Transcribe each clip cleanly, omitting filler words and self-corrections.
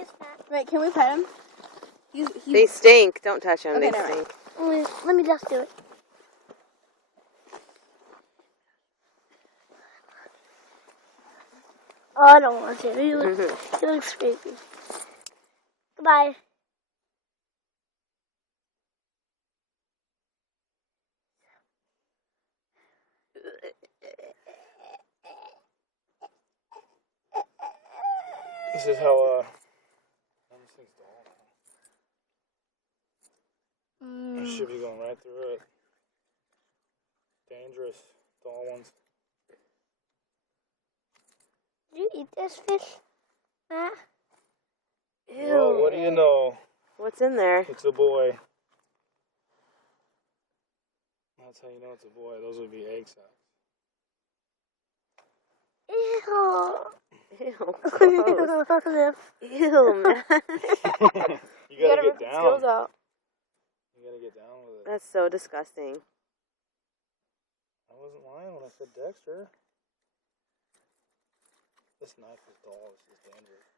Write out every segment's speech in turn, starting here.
Hey, Snap. Wait, can we pet him? They stink. Don't touch them. Okay, They never mind. stink. Let me just do it. Oh, I don't want to. He looks creepy. Goodbye. This is how this thing's dull. It should be going right through it. Dangerous, dull ones. Did you eat this fish, Matt? Ew. Well, what do you know? What's in there? It's a boy. That's how you know it's a boy. Those would be egg sacs. Ew. Ew, gross. Ew, man. You gotta get rip the down. scales out. You gotta get down with it. That's so disgusting. I wasn't lying when I said Dexter. This knife is dull. This is dangerous.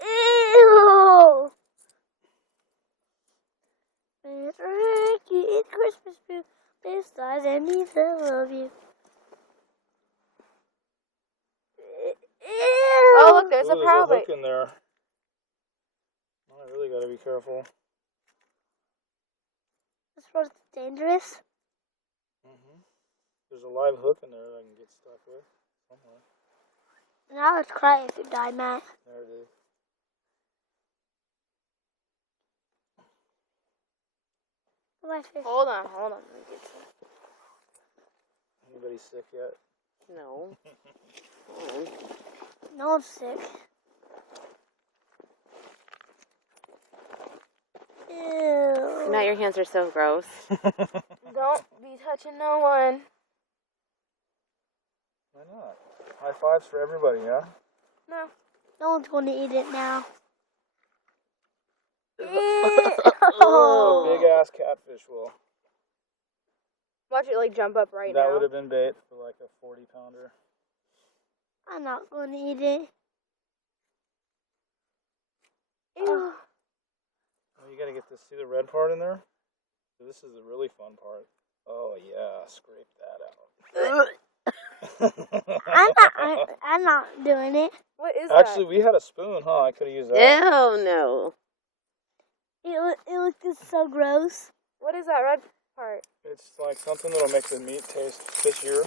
Ew. Mr. Ricky, it's Christmas brew. This stars and me I love you. Ew. Oh, look, there's Ooh, a pearl hook bait. in there. Oh, I really gotta be careful. This one's dangerous. There's a live hook in there that I can get stuck with somewhere. Now let's cry if you die, Matt. There it is. Goodbye, fish. Hold on. Let me get some. Anybody sick yet? No. No one's sick. Ew. Now your hands are so gross. Don't be touching no one. Why not? High fives for everybody, yeah? No. No one's going to eat it now. Oh. A big ass catfish will. Watch it like jump up right That now. would have been bait for like a 40-pounder. I'm not going to eat it. Ew. Oh, you gotta get this. See the red part in there? So this is the really fun part. Oh yeah, scrape that out. I'm not doing it. What is Actually, we had a spoon, huh? I could have used that. Ew, no. It looks so gross. that? What is that red part? It's like something that'll make the meat taste fishier.